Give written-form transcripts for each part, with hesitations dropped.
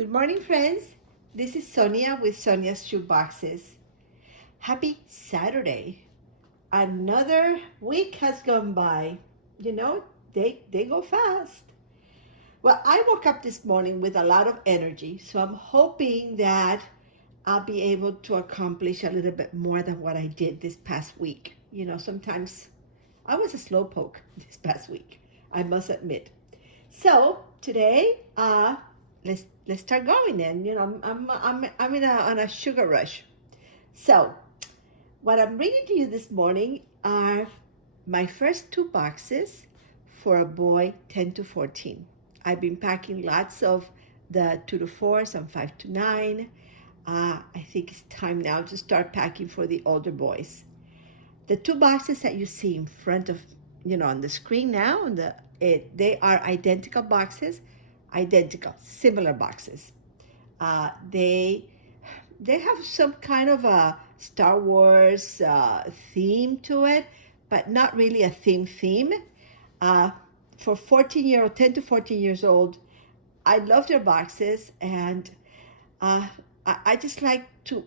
Good morning, friends. This is Sonia with Sonia's Shoeboxes. Happy Saturday. Another week has gone by. You know, they go fast. Well, I woke up this morning with a lot of energy, so I'm hoping that I'll be able to accomplish a little bit more than what I did this past week. You know, sometimes I was a slowpoke this past week, I must admit. So today, let's start going then. You know, I'm on a sugar rush. So what I'm bringing to you this morning are my first two boxes for a boy 10 to 14. I've been packing lots of the 2 to 4, some 5 to 9. I think it's time now to start packing for the older boys. The two boxes that you see in front of, on the screen now, they are identical boxes, similar boxes. They have some kind of a Star Wars theme to it, but not really a theme. Uh, for 10 to 14 years old, I love their boxes, and I just like to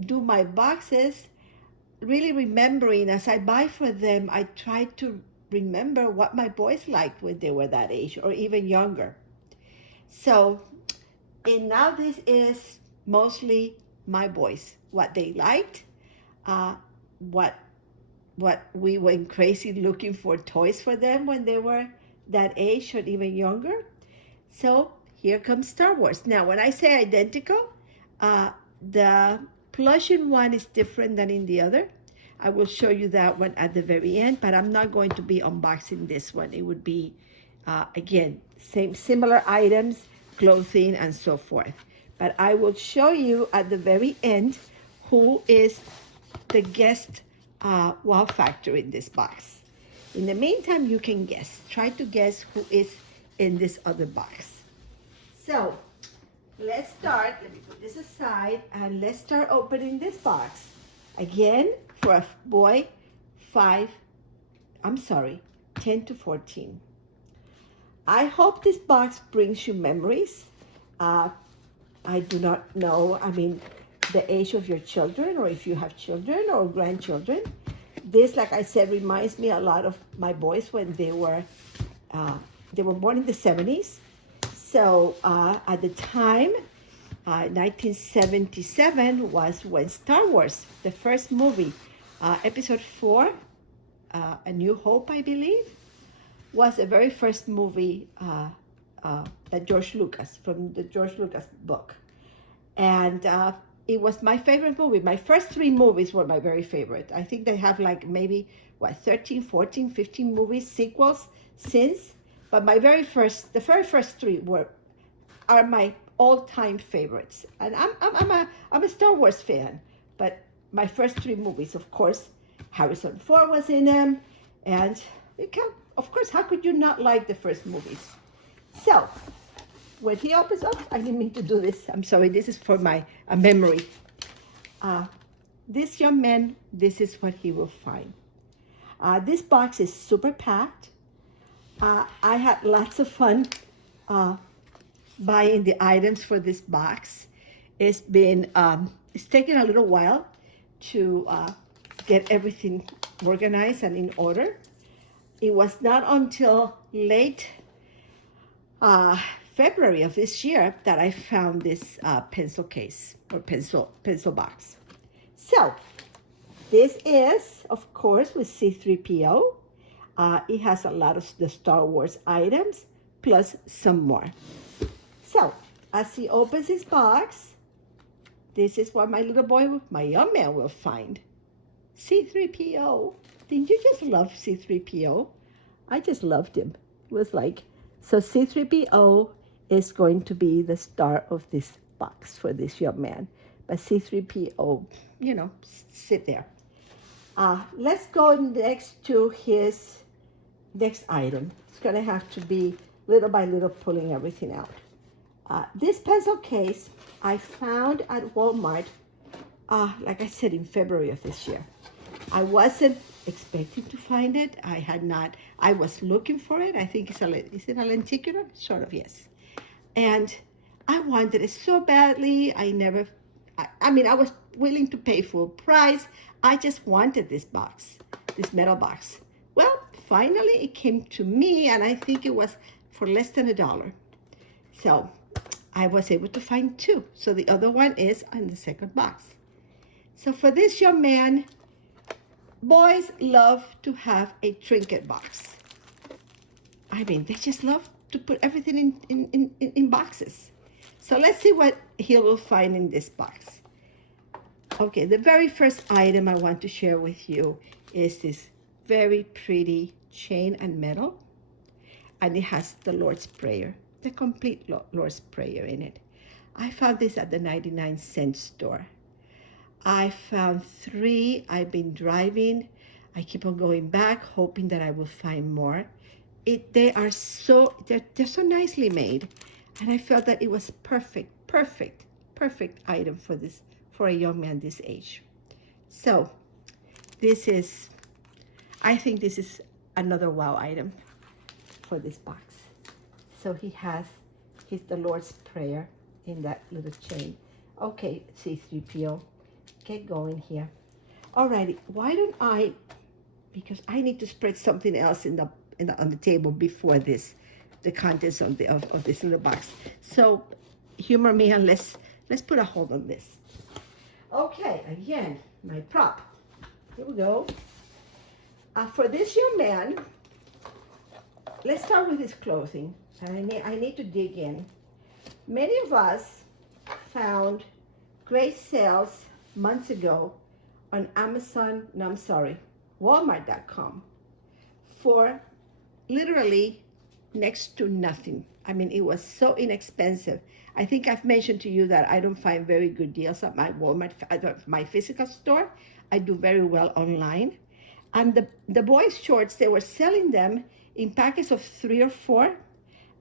do my boxes really remembering as I buy for them. I try to remember what my boys liked when they were that age or even younger. So, and now this is mostly my boys, what they liked, uh, what we went crazy looking for toys for them when they were that age or even younger. So here comes Star Wars. Now, when I say identical, the plush in one is different than in the other. I will show you that one at the very end, but I'm not going to be unboxing this one. It would be, again, similar items, clothing, and so forth. But I will show you at the very end who is the guest wow factor in this box. In the meantime, you can guess. Try to guess who is in this other box. So let's start. Let me put this aside and let's start opening this box. Again, for a boy, 10 to 14. I hope this box brings you memories. I do not know, the age of your children, or if you have children or grandchildren. This, like I said, reminds me a lot of my boys when they were born in the 70s. So at the time, 1977 was when Star Wars, the first movie, Episode 4, A New Hope, I believe, was the very first movie that George Lucas, from the George Lucas book. And it was my favorite movie. My first 3 movies were my very favorite. I think they have like maybe, 13, 14, 15 movies, sequels since. But the very first 3 are my all-time favorites. And I'm a Star Wars fan. But my first 3 movies, of course, Harrison Ford was in them. And of course, how could you not like the first movies? So, when he opens up, I didn't mean to do this. I'm sorry, this is for my memory. This young man, this is what he will find. This box is super packed. I had lots of fun buying the items for this box. It's taken a little while to get everything organized and in order. It was not until late February of this year that I found this pencil case or pencil box. So this is, of course, with C3PO. It has a lot of the Star Wars items plus some more. So as he opens his box, this is what my little boy, my young man, will find. C3PO. Didn't you just love C3PO? I just loved him. It was like, so C3PO is going to be the star of this box for this young man. But C3PO, sit there. Let's go next to his next item. It's going to have to be little by little pulling everything out. This pencil case I found at Walmart, like I said, in February of this year. I wasn't expecting to find it. I was looking for it. I think is it a lenticular? Sort of, yes. And I wanted it so badly. I mean, I was willing to pay full price. I just wanted this box, this metal box. Well, finally it came to me, and I think it was for less than $1. So I was able to find two. So the other one is on the second box. So for this young man, boys love to have a trinket box. I mean, they just love to put everything in boxes. So let's see what he will find in this box. Okay, the very first item I want to share with you is this very pretty chain and metal. And it has the Lord's Prayer, the complete Lord's Prayer in it. I found this at the 99-cent store. I found three. I've been driving. I keep on going back, hoping that I will find more. They're so nicely made, and I felt that it was perfect item for a young man this age. So I think this is another wow item for this box. So he has the Lord's Prayer in that little chain. Okay, C3PO, get going here. Alrighty, why don't I, because I need to spread something else on the table before the contents of this little box. So humor me, and let's put a hold on this. Okay, again, my prop. Here we go. For this young man, let's start with his clothing. And I need to dig in. Many of us found great sales months ago on Walmart.com for literally next to nothing. I mean, it was so inexpensive. I think I've mentioned to you that I don't find very good deals at my Walmart, my physical store. I do very well online. And the boys' shorts, they were selling them in packets of 3 or 4.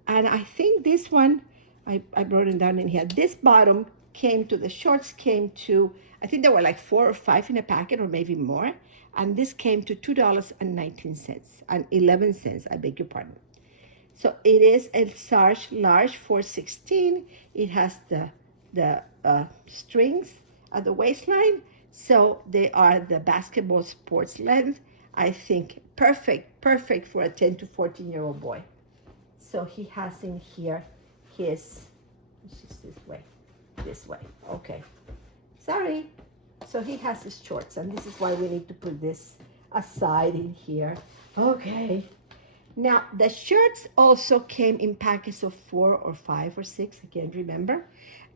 And I think this one, I wrote it down in here. This bottom the shorts came to, I think there were like 4 or 5 in a packet, or maybe more. And this came to $2.19 and 11 cents, I beg your pardon. So it is a large 416. It has the strings at the waistline. So they are the basketball sports length. I think perfect for a 10 to 14-year-old boy. So he has in here his, it's just this way, okay. Sorry. So he has his shorts, and this is why we need to put this aside in here. Okay. Now, the shirts also came in packets of 4 or 5 or 6, I can't remember.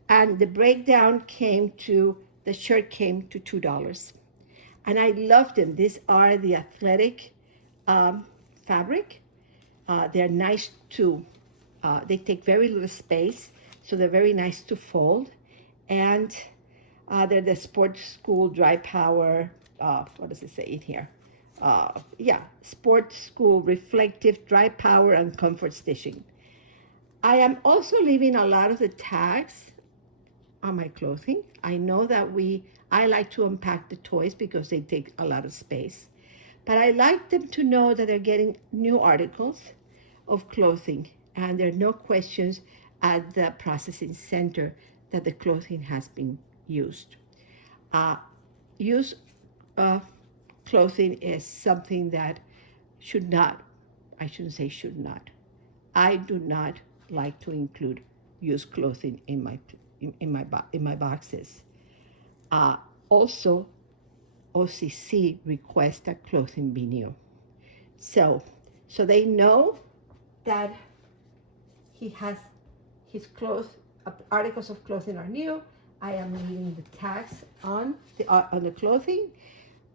And the breakdown the shirt came to $2. And I loved them. These are the athletic fabric. They're nice they take very little space, so they're very nice to fold. And they're the Sports School Dry Power, what does it say in here? Sports School Reflective Dry Power and Comfort Stitching. I am also leaving a lot of the tags on my clothing. I know that I like to unpack the toys because they take a lot of space. But I like them to know that they're getting new articles of clothing, and there are no questions at the processing center that the clothing has been used. Used clothing is something that I do not like to include used clothing in my boxes. Also, OCC requests that clothing be new. So they know that he has his articles of clothing are new. I am leaving the tags on the clothing.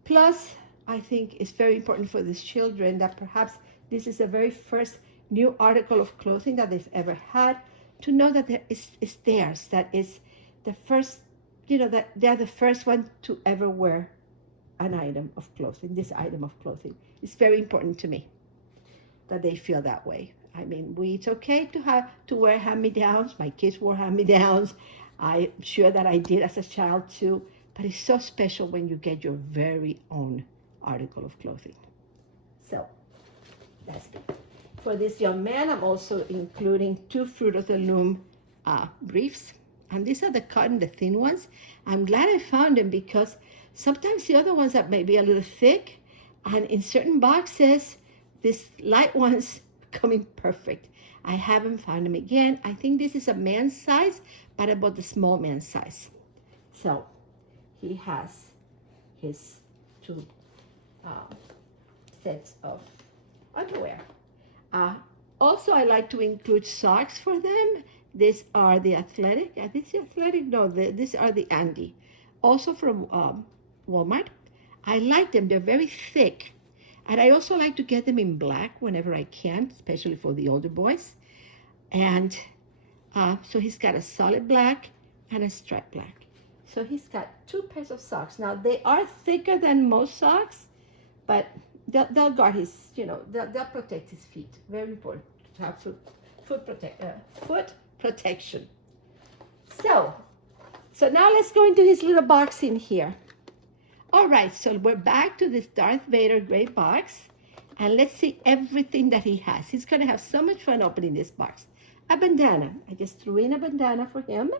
Plus, I think it's very important for these children that perhaps this is the very first new article of clothing that they've ever had, to know that it's theirs, that is the first, that they're the first one to ever wear an item of clothing, this item of clothing. It's very important to me that they feel that way. I mean, it's okay to wear hand-me-downs. My kids wore hand-me-downs. I'm sure that I did as a child too, but it's so special when you get your very own article of clothing. So that's good. For this young man, I'm also including 2 Fruit of the Loom briefs. And these are the cotton, the thin ones. I'm glad I found them because sometimes the other ones are maybe a little thick. And in certain boxes, these light ones come in perfect. I haven't found them again. I think this is a man's size, but about the small man's size. So he has his two sets of underwear. Also, I like to include socks for them. These are the athletic. Are these the athletic? No, these are the Andy. Also from Walmart. I like them. They're very thick. And I also like to get them in black whenever I can, especially for the older boys. And so he's got a solid black and a striped black. So he's got two pairs of socks. Now, they are thicker than most socks, but they'll guard his, they'll protect his feet. Very important to have foot protection. So now let's go into his little box in here. All right, so we're back to this Darth Vader gray box, and let's see everything that he has. He's going to have so much fun opening this box. A bandana. I just threw in a bandana for him.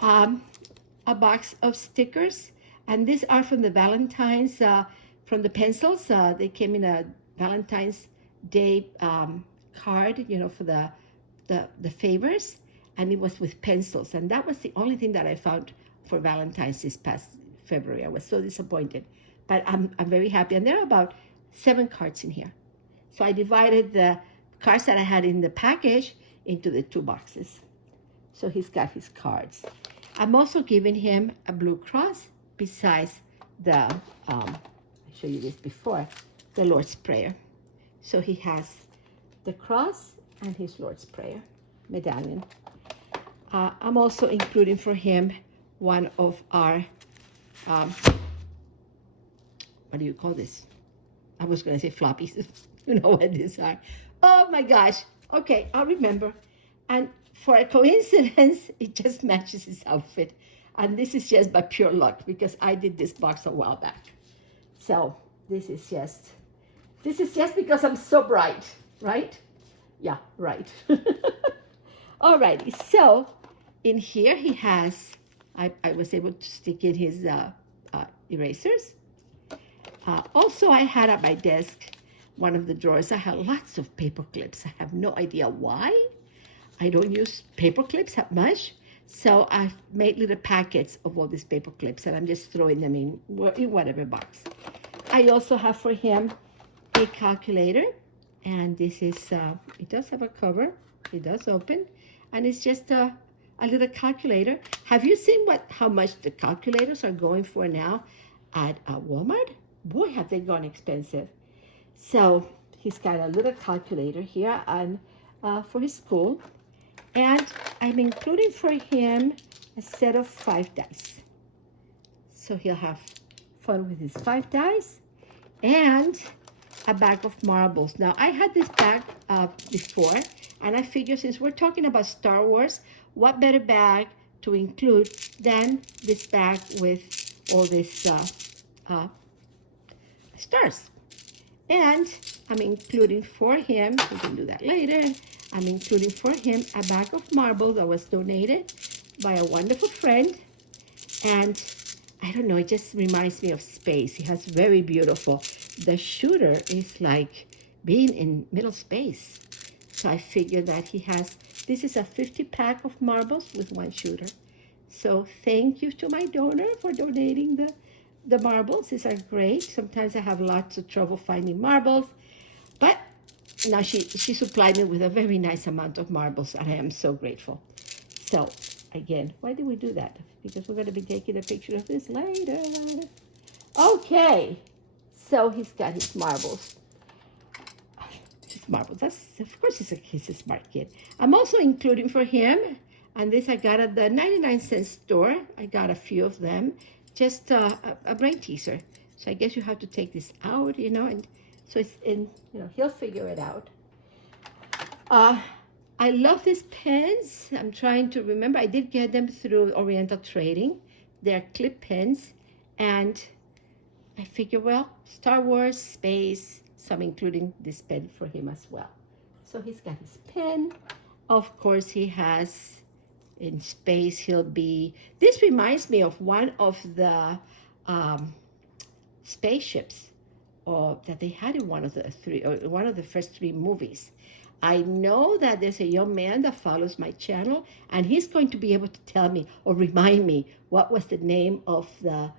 A box of stickers, and these are from the Valentine's, from the pencils. They came in a Valentine's Day card, for the favors, and it was with pencils, and that was the only thing that I found for Valentine's this past February. I was so disappointed, but I'm very happy. And there are about 7 cards in here. So I divided the cards that I had in the package into the 2 boxes. So he's got his cards. I'm also giving him a blue cross besides the, I showed you this before, the Lord's Prayer. So he has the cross and his Lord's Prayer medallion. I'm also including for him one of our what do you call this? I was going to say floppies. You know what these are. Oh my gosh. Okay, I'll remember. And for a coincidence, it just matches his outfit. And this is just by pure luck because I did this box a while back. So this is just because I'm so bright, right? Yeah, right. Alrighty, so in here he has, I was able to stick in his erasers. Also, I had at my desk, one of the drawers, I had lots of paper clips. I have no idea why. I don't use paper clips that much. So I've made little packets of all these paper clips, and I'm just throwing them in whatever box. I also have for him a calculator, and this is, it does have a cover. It does open, and it's just a little calculator. Have you seen how much the calculators are going for now at Walmart? Boy, have they gone expensive. So he's got a little calculator here and for his school. And I'm including for him a set of 5 dice. So he'll have fun with his 5 dice and a bag of marbles. Now, I had this bag before, and I figured since we're talking about Star Wars, what better bag to include than this bag with all these stars. And I'm including for him, we can do that later, I'm including for him a bag of marbles that was donated by a wonderful friend. And I don't know, it just reminds me of space. He has very beautiful. The shooter is like being in middle space. So I figured that he has, this is a 50 pack of marbles with 1 shooter. So thank you to my donor for donating the marbles. These are great. Sometimes I have lots of trouble finding marbles, but now she supplied me with a very nice amount of marbles, and I am so grateful. So again, why did we do that? Because we're going to be taking a picture of this later. Okay, so he's got his marbles. His marbles. Of course, he's a smart kid. I'm also including for him, and this I got at the 99-cent store. I got a few of them. Just a brain teaser. So I guess you have to take this out, and so it's in, he'll figure it out. I love these pens. I'm trying to remember. I did get them through Oriental Trading. They're clip pens. And I figure, well, Star Wars, space, so I'm including this pen for him as well. So he's got his pen. Of course, he has in space he'll be. This reminds me of one of the um, spaceships or that they had in one of the three, or one of the first three movies. I know that there's a young man that follows my channel, and he's going to be able to tell me or remind me what was the name of the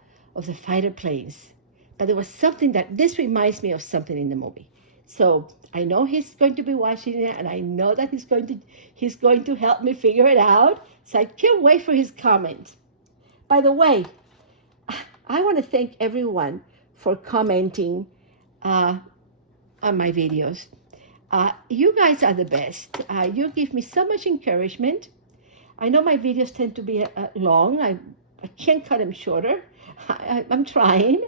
fighter planes. But there was something that this reminds me of something in the movie. So I know he's going to be watching it, and I know that he's going to help me figure it out. So I can't wait for his comments. By the way, I want to thank everyone for commenting on my videos. You guys are the best. You give me so much encouragement. I know my videos tend to be long. I can't cut them shorter. I'm trying.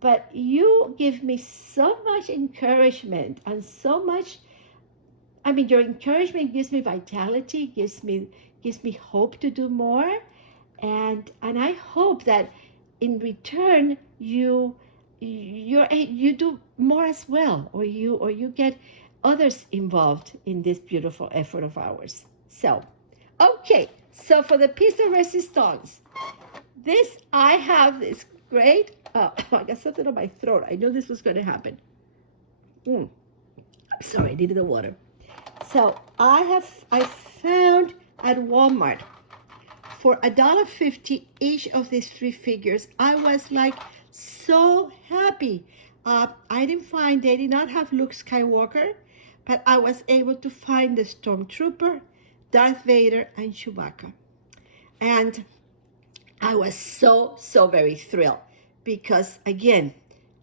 But you give me so much encouragement and so much, I mean, your encouragement gives me vitality, gives me hope to do more. And I hope that in return you do more as well, or you get others involved in this beautiful effort of ours. So, okay, so for the piece de resistance, I have this great, I got something on my throat. I knew this was going to happen. Sorry, I needed the water. So I found at Walmart for $1.50 each of these three figures. I was like so happy. They did not have Luke Skywalker, but I was able to find the Stormtrooper, Darth Vader, and Chewbacca. And I was so very thrilled because, again,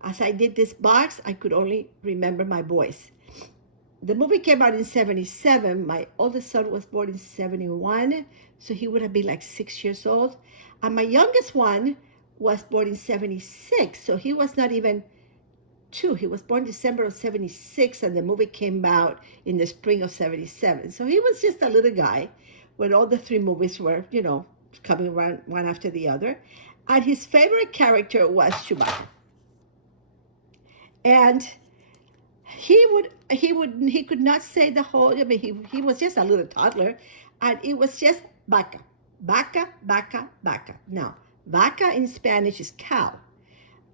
as I did this box, I could only remember my boys. The movie came out in 1977. My oldest son was born in 1971, so he would have been like 6 years old. And my youngest one was born in 1976, so he was not even 2. He was born December of 1976, and the movie came out in the spring of 1977. So he was just a little guy when all the three movies were, coming around one after the other. And his favorite character was Chewbacca. And he could not say the whole, he was just a little toddler, and it was just vaca, vaca, vaca, vaca. Now, vaca in Spanish is cow.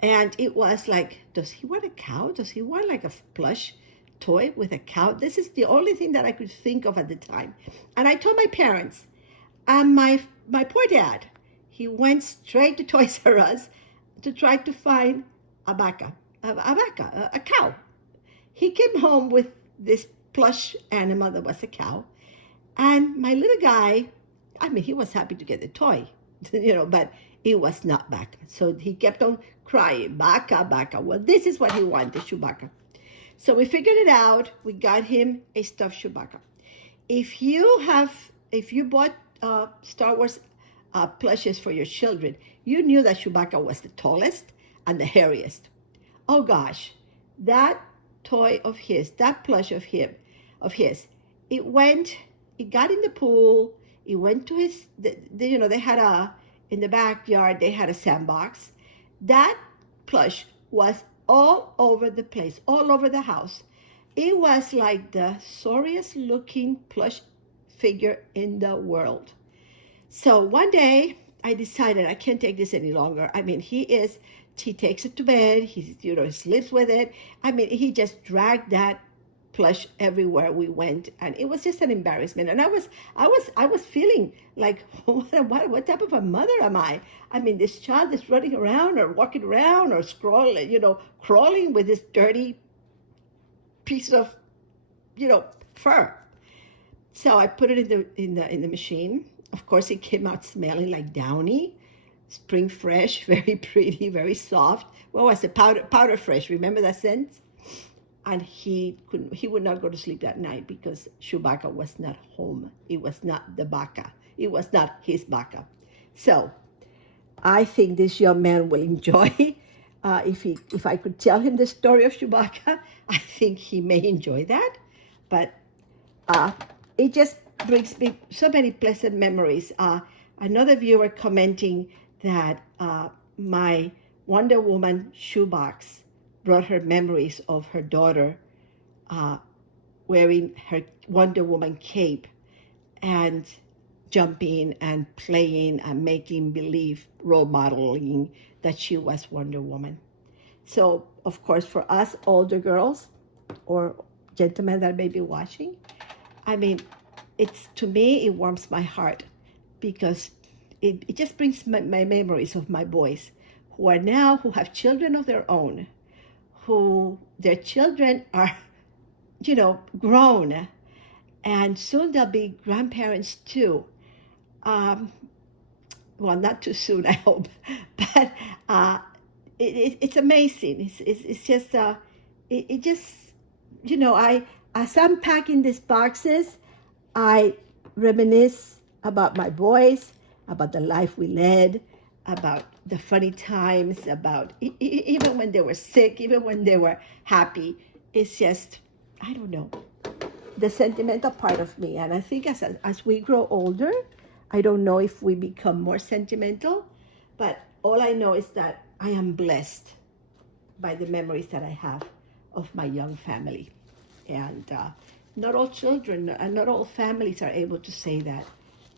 And it was like, does he want a cow? Does he want like a plush toy with a cow? This is the only thing that I could think of at the time. And I told my parents, and my poor dad, he went straight to Toys R Us to try to find a vaca, a cow. He came home with this plush animal that was a cow. And my little guy, he was happy to get the toy, but it was not vaca. So he kept on crying, vaca, vaca. Well, this is what he wanted, Chewbacca. So we figured it out. We got him a stuffed Chewbacca. If you bought Star Wars plushes for your children, you knew that Chewbacca was the tallest and the hairiest. Oh gosh, that toy of his, that plush of his, it got in the pool. It went to they had in the backyard, they had a sandbox. That plush was all over the place, all over the house. It was like the sorriest looking plush figure in the world. So one day I decided I can't take this any longer. He takes it to bed. He sleeps with it. He just dragged that plush everywhere we went, and it was just an embarrassment. And I was feeling like, what type of a mother am I? This child is running around or walking around or crawling with this dirty piece of, fur. So I put it in the machine. Of course, it came out smelling like Downy, spring fresh, very pretty, very soft. What was it? Powder fresh. Remember that scent? And he would not go to sleep that night because Chewbacca was not home. It was not the vaca. It was not his vaca. So I think this young man will enjoy. If I could tell him the story of Chewbacca, I think he may enjoy that. But it just brings me so many pleasant memories. Another viewer commenting that my Wonder Woman shoebox brought her memories of her daughter wearing her Wonder Woman cape. And jumping and playing and making believe role modeling that she was Wonder Woman. So, of course, for us older girls or gentlemen that may be watching, I mean, it's to me, it warms my heart because it just brings my memories of my boys who are now, who have children of their own, who their children are, grown, and soon they'll be grandparents too. Um, well, not too soon, I hope, but it's amazing. It's just, it just, as I'm packing these boxes, I reminisce about my boys, about the life we led, about the funny times, about even when they were sick, even when they were happy. It's just, I don't know, the sentimental part of me. And I think as we grow older, I don't know if we become more sentimental, but all I know is that I am blessed by the memories that I have of my young family. And not all children and not all families are able to say that,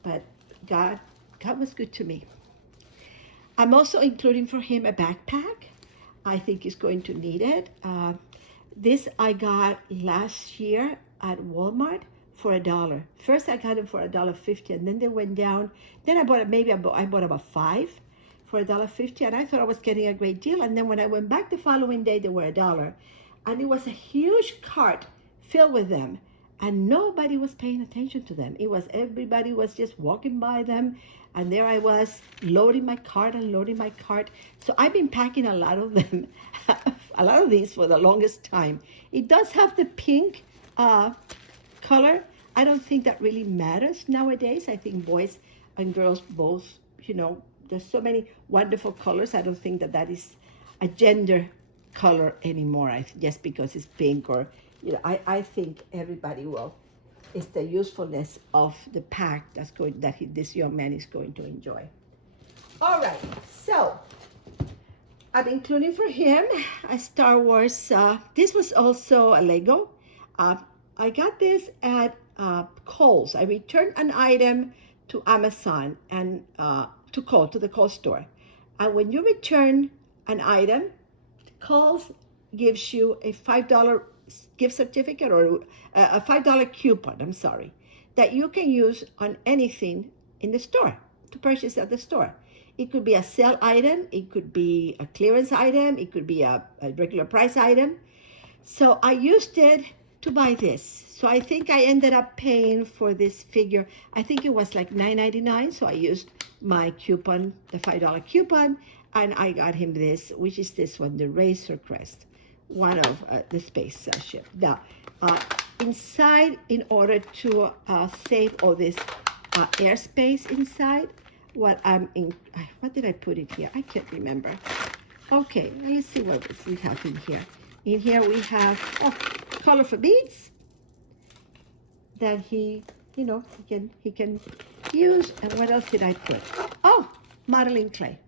but God was good to me. I'm also including for him a backpack. I think he's going to need it. This I got last year at Walmart for $1. First I got them for $1.50, and then they went down. Then I bought about 5 for $1.50, and I thought I was getting a great deal. And then when I went back the following day, they were $1, and it was a huge cart filled with them, and nobody was paying attention to them. Everybody was just walking by them, and there I was loading my cart and loading my cart. So I've been packing a lot of them, a lot of these for the longest time. It does have the pink color. I don't think that really matters nowadays. I think boys and girls both, there's so many wonderful colors. I don't think that is a gender color anymore, just because it's pink or, I think everybody will. It's the usefulness of the pack this young man is going to enjoy. All right, so I'm including for him a Star Wars. This was also a Lego. I got this at Kohl's. I returned an item to Amazon and to the Kohl's store. And when you return an item, Kohl's gives you a $5 gift certificate or a $5 coupon, that you can use on anything in the store, to purchase at the store. It could be a sale item, it could be a clearance item, it could be a regular price item. So I used it to buy this. So I think I ended up paying for this figure, I think it was like $9.99. So I used my coupon, the $5 coupon, and I got him this, which is this one, the Razor Crest, one of the space ship. Now, inside, in order to save all this airspace inside, what did I put in here? I can't remember. Okay, let's see what we have in here. In here we have colorful beads that he can use. And what else did I put? Oh, modeling clay.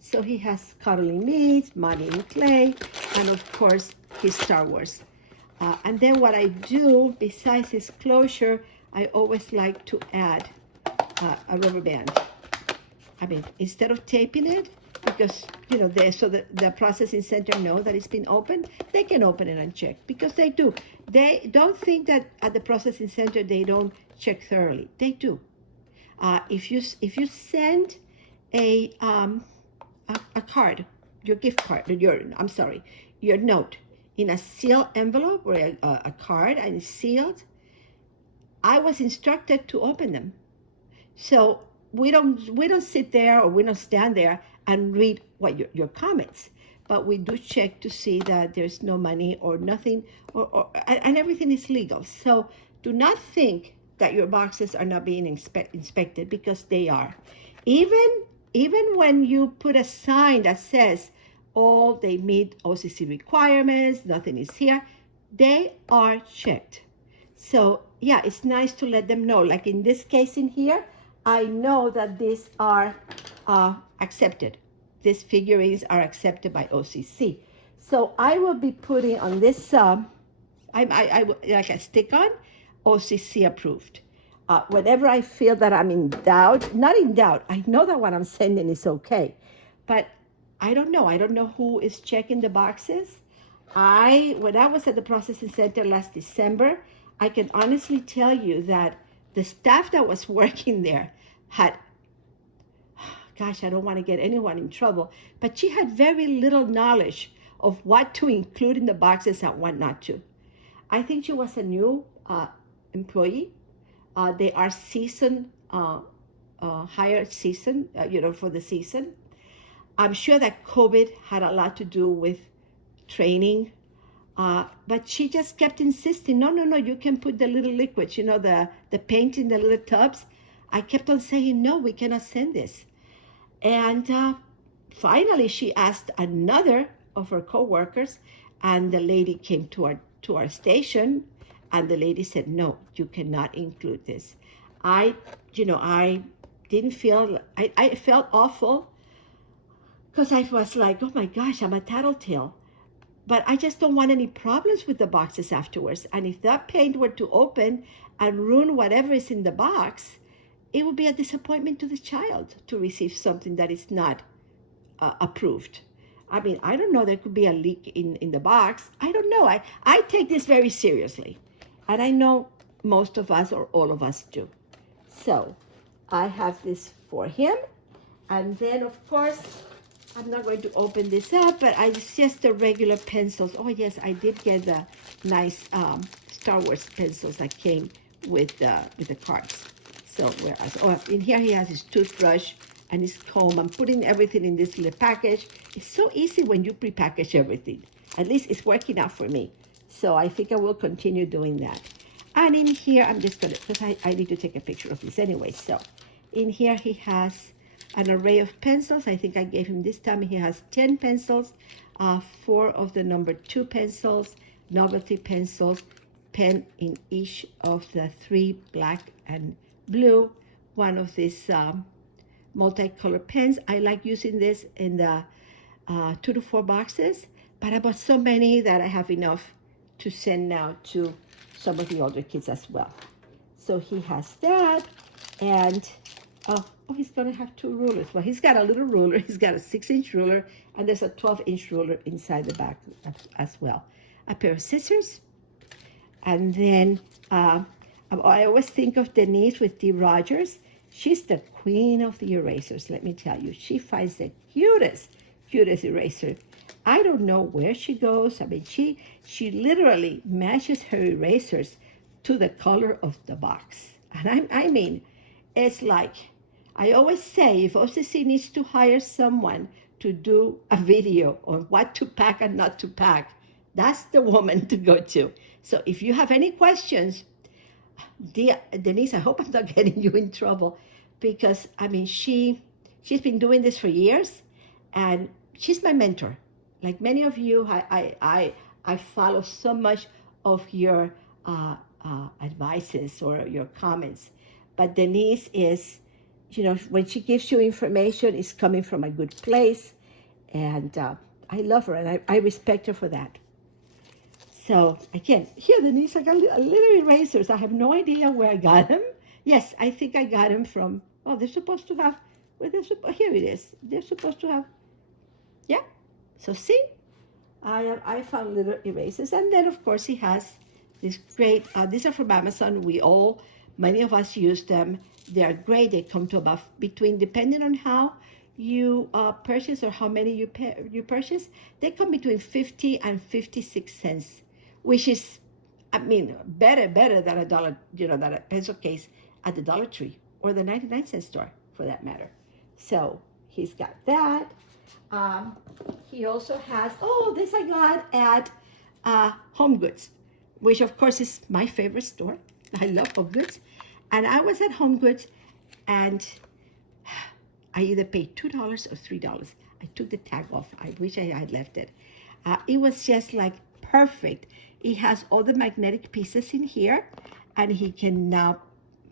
So he has cuddling beads, modeling clay, and of course his Star Wars. And then what I do, besides his closure, I always like to add a rubber band. I mean, instead of taping it, because the processing center know that it's been opened, they can open it and check, because they do. They don't think that at the processing center they don't check thoroughly. They do. If you send a card, your gift card, your note in a sealed envelope or a card and it's sealed, I was instructed to open them. So we don't sit there or we don't stand there and read what your comments, but we do check to see that there's no money or nothing, and everything is legal. So do not think that your boxes are not being inspected, because they are. Even when you put a sign that says, "Oh, they meet OCC requirements, nothing is here," they are checked. So yeah, it's nice to let them know. Like in this case in here, I know that these are accepted. These figurines are accepted by OCC. So I will be putting on this, like a stick-on, OCC approved. Whenever I feel that I'm in doubt, not in doubt, I know that what I'm sending is okay, but I don't know. I don't know who is checking the boxes. When I was at the processing center last December, I can honestly tell you that the staff that was working there had, gosh, I don't want to get anyone in trouble, but she had very little knowledge of what to include in the boxes and what not to. I think she was a new employee. They are season, higher season, for the season. I'm sure that COVID had a lot to do with training, but she just kept insisting, no, no, no, you can put the little liquids, the paint in the little tubs. I kept on saying, no, we cannot send this. And finally, she asked another of her coworkers, and the lady came to our station, and the lady said, no, you cannot include this. I didn't feel, I felt awful because I was like, oh my gosh, I'm a tattletale. But I just don't want any problems with the boxes afterwards. And if that paint were to open and ruin whatever is in the box, it would be a disappointment to the child to receive something that is not approved. I mean, I don't know, there could be a leak in the box. I don't know. I take this very seriously. And I know most of us or all of us do. So I have this for him. And then, of course, I'm not going to open this up, but it's just the regular pencils. Oh, yes, I did get the nice Star Wars pencils that came with the cards. So in here he has his toothbrush and his comb. I'm putting everything in this little package. It's so easy when you prepackage everything. At least it's working out for me. So I think I will continue doing that. And in here, I'm just gonna, because I need to take a picture of this anyway. So in here he has an array of pencils. I think I gave him this time. He has 10 pencils, 4 of the number 2 pencils, novelty pencils, pen in each of the 3 black and blue, one of these multicolored pens. I like using this in the 2 to 4 boxes, but I bought so many that I have enough to send now to some of the older kids as well. So he has that, and oh, he's gonna have 2 rulers. Well, he's got a little ruler. He's got a 6-inch ruler, and there's a 12-inch ruler inside the back as well. A pair of scissors, and then I always think of Denise with D. Rogers. She's the queen of the erasers, let me tell you. She finds the cutest eraser. I don't know where she goes. I mean, she literally matches her erasers to the color of the box. And I mean, it's like, I always say, if OCC needs to hire someone to do a video on what to pack and not to pack, that's the woman to go to. So if you have any questions, Denise, I hope I'm not getting you in trouble, because I mean, she's been doing this for years, and she's my mentor. Like many of you, I follow so much of your advices or your comments, but Denise is, when she gives you information, it's coming from a good place, and I love her, and I respect her for that. So again, here, Denise, I got little erasers. I have no idea where I got them. Yes, I think I got them from, they're supposed to have, here it is. They're supposed to have, yeah. So see, I found little erasers. And then, of course, he has this great, these are from Amazon. Many of us use them. They're great. They come to about between, depending on how you purchase or how many you purchase, they come between 50 and 56 cents, which is, I mean, better than $1, than a pencil case at the Dollar Tree or the 99-cent store, for that matter. So he's got that. He also has, this I got at Home Goods, which of course is my favorite store. I love Home Goods. And I was at Home Goods, and I either paid $2 or $3. I took the tag off. I wish I had left it. It was just like perfect. It has all the magnetic pieces in here, and he can now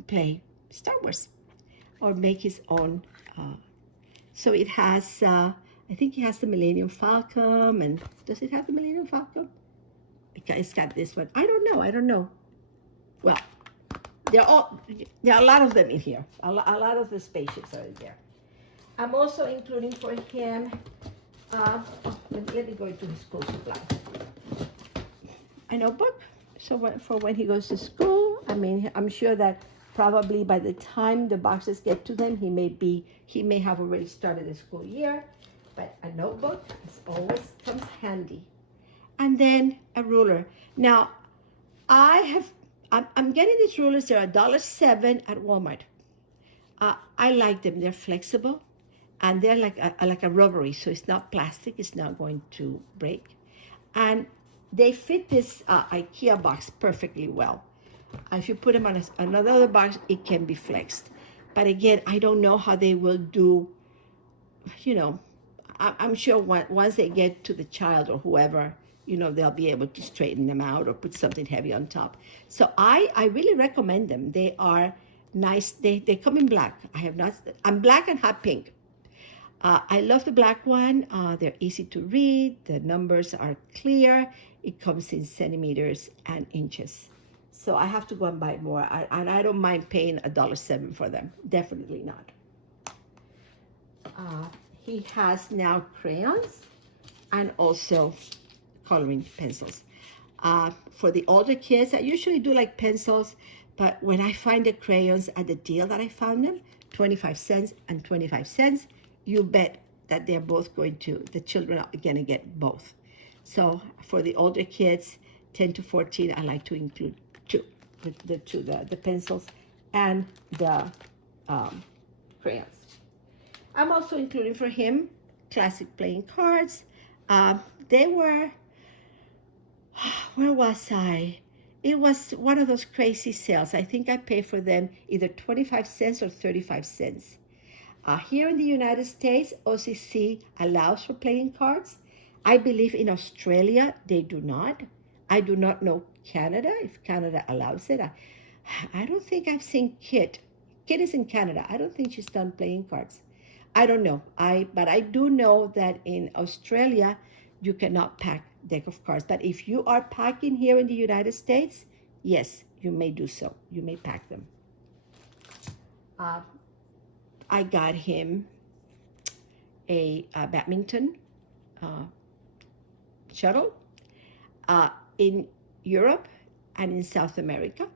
play Star Wars or make his own. So it has, I think it has the Millennium Falcon, and does it have the Millennium Falcon? It's got this one. I don't know. Well, there are a lot of them in here. A lot of the spaceships are in there. I'm also including for him, let me go into his school supply. A notebook, so for when he goes to school. I mean, I'm sure that probably by the time the boxes get to them, he may have already started the school year, but a notebook always comes handy. And then a ruler. Now, I'm getting these rulers. They're $1.07 at Walmart. I like them. They're flexible, and they're like a rubbery, so it's not plastic. It's not going to break, and they fit this IKEA box perfectly well. If you put them on another box, it can be flexed. But again, I don't know how they will do. I'm sure once they get to the child or whoever, they'll be able to straighten them out or put something heavy on top. So I really recommend them. They are nice. They come in black. I'm black and hot pink. I love the black one. They're easy to read. The numbers are clear. It comes in centimeters and inches. So I have to go and buy more. And I don't mind paying $1.07 for them. Definitely not. He has now crayons and also coloring pencils. For the older kids, I usually do like pencils, but when I find the crayons at the deal that I found them, 25 cents and 25 cents, you bet that the children are going to get both. So for the older kids, 10 to 14, I like to include the pencils and the crayons. I'm also including for him classic playing cards. They were, where was I? It was one of those crazy sales. I think I paid for them either 25 cents or 35 cents. Here in the United States, OCC allows for playing cards. I believe in Australia, they do not. I do not know Canada, if Canada allows it. I don't think I've seen Kit. Kit is in Canada. I don't think she's done playing cards. I don't know. But I do know that in Australia, you cannot pack deck of cards. But if you are packing here in the United States, yes, you may do so. You may pack them. I got him a badminton shuttle. In Europe and in South America,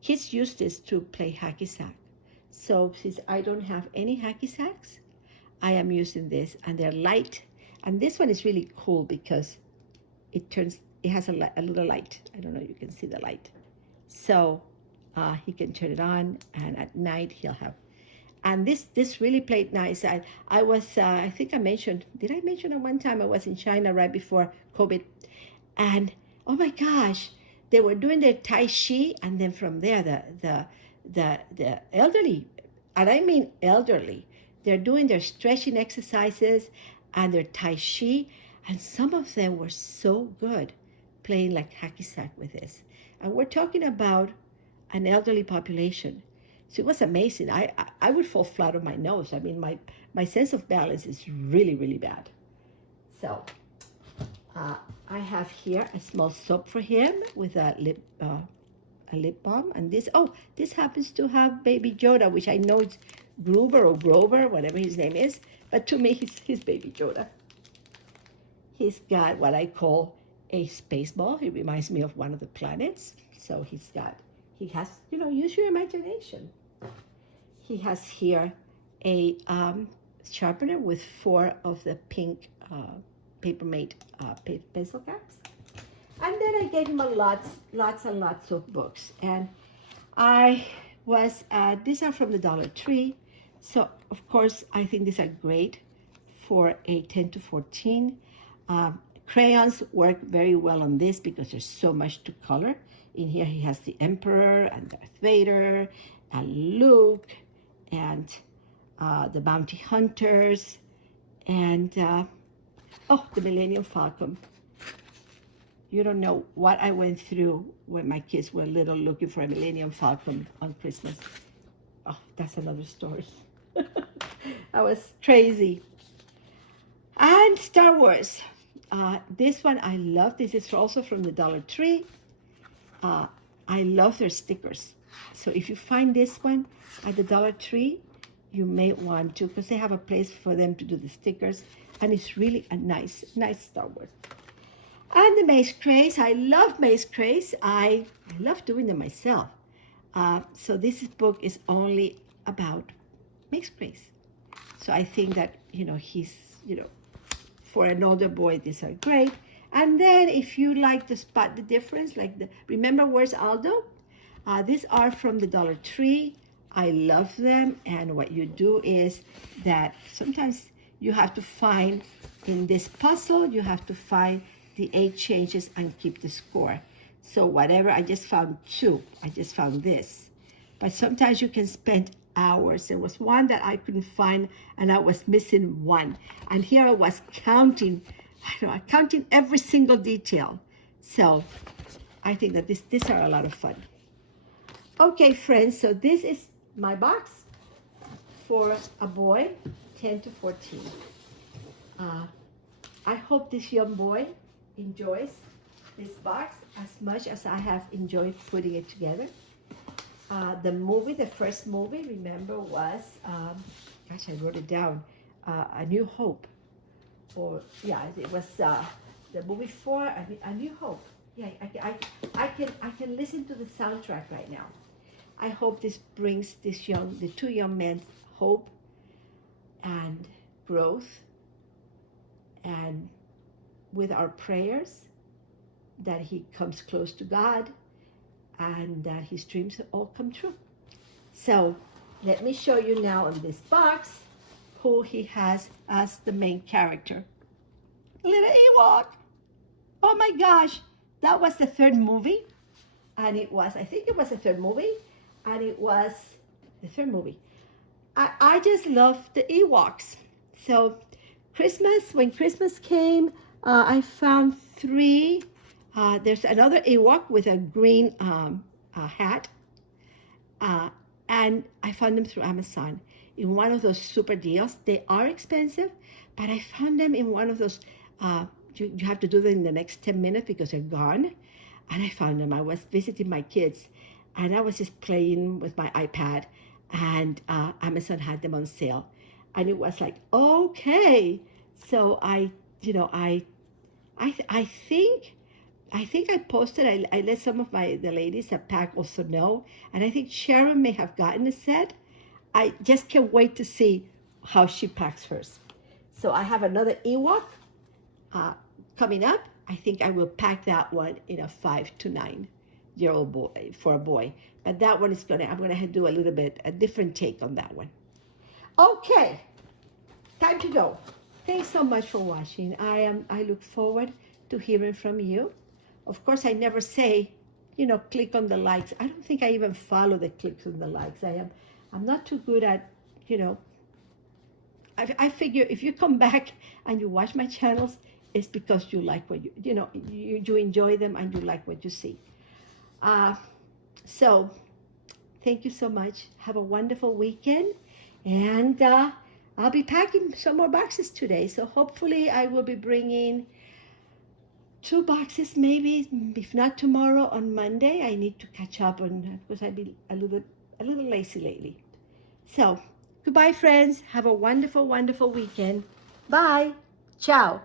kids use this to play hacky sack. So since I don't have any hacky sacks, I am using this, and they're light. And this one is really cool because it has a little light. I don't know if you can see the light. So he can turn it on, and at night he'll have. And this really played nice. I think I mentioned, did I mention at one time I was in China right before COVID? And oh my gosh, they were doing their Tai Chi, and then from there, the elderly, and I mean elderly, they're doing their stretching exercises and their Tai Chi, and some of them were so good playing like hacky sack with this. And we're talking about an elderly population. So it was amazing. I would fall flat on my nose. I mean, my sense of balance is really, really bad. So I have here a small soap for him with a lip balm. And this happens to have Baby Yoda, which I know it's Gruber or Grover, whatever his name is. But to me, he's Baby Yoda. He's got what I call a space ball. He reminds me of one of the planets. So he has, use your imagination. He has here a sharpener with 4 of the pink Paper Mate pencil caps. And then I gave him lots and lots of books. And these are from the Dollar Tree. So, of course, I think these are great for a 10 to 14. Crayons work very well on this because there's so much to color. In here he has the Emperor and Darth Vader and Luke and the Bounty Hunters and the Millennium Falcon. You don't know what I went through when my kids were little looking for a Millennium Falcon on Christmas. Oh, that's another story. I was crazy. And Star Wars. This one I love. This is also from the Dollar Tree. I love their stickers. So if you find this one at the Dollar Tree, you may want to, because they have a place for them to do the stickers, and it's really a nice Star Wars. And the mace craze, I love mace craze. I love doing them myself. So this book is only about mace craze. So I think that, for an older boy, these are great. And then if you like to spot the difference, remember Where's Aldo? These are from the Dollar Tree. I love them. And what you do is that sometimes you have to find in this puzzle, you have to find the 8 changes and keep the score. So whatever, I just found 2. I just found this. But sometimes you can spend hours. There was one that I couldn't find, and I was missing 1. And here I was counting every single detail. So I think that these are a lot of fun. Okay, friends, so this is my box for a boy, 10 to 14. I hope this young boy enjoys this box as much as I have enjoyed putting it together. The first movie, remember, was, I wrote it down, A New Hope. It was the movie for A New Hope. Yeah, I can listen to the soundtrack right now. I hope this brings the 2 young men hope and growth, and with our prayers that he comes close to God and that his dreams all come true. So let me show you now on this box who he has as the main character. Little Ewok. Oh my gosh, that was the 3rd movie. And I think it was the 3rd movie. And it was the 3rd movie. I just love the Ewoks. So when Christmas came, I found 3. There's another Ewok with a green hat. And I found them through Amazon in one of those super deals. They are expensive, but I found them in one of those, you have to do them in the next 10 minutes because they're gone. And I found them. I was visiting my kids, and I was just playing with my iPad, and Amazon had them on sale. And it was like, okay. So I think I posted, I let some of the ladies at PAC also know, and I think Sharon may have gotten a set. I just can't wait to see how she packs hers. So I have another Ewok coming up. I think I will pack that one in a 5 to 9-year-old boy, for a boy. But that one I'm gonna do a different take on that one. Okay, time to go. Thanks so much for watching. I look forward to hearing from you. Of course, I never say, click on the likes. I don't think I even follow the clicks on the likes. I'm not too good at, I figure if you come back and you watch my channels, it's because you like what you enjoy them and you like what you see. So thank you so much. Have a wonderful weekend. And I'll be packing some more boxes today. So hopefully I will be bringing 2 boxes, maybe, if not tomorrow, on Monday. I need to catch up on, because I've been a little lazy lately. So goodbye, friends. Have a wonderful, wonderful weekend. Bye. Ciao.